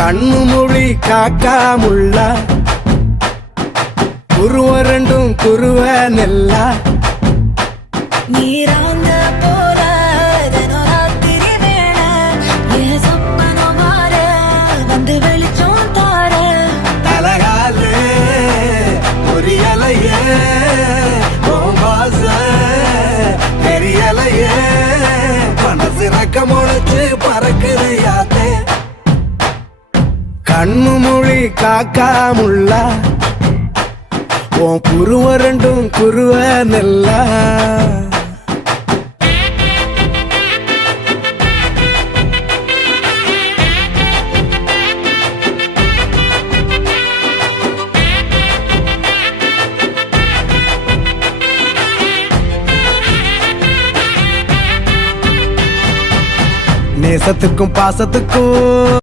கண்ணு மொழி காக்காமுள்ள குருவ ரெண்டும் குருவ நெல்லா நீராங்க போல தினராத்திரி வேளை என் சொப்பனம் மாற வந்து வெளிச்சம் தார தலகாலே பொரியலையே ஓம்பாச பெரியலையே மனசு ரக்க முளைச்சு பறக்குது யாத்தே கண்ணு மொழி காக்காமுள்ள உன் குருவ ரெண்டும் குருவ நெல்லா நேசத்துக்கும் பாசத்துக்கும்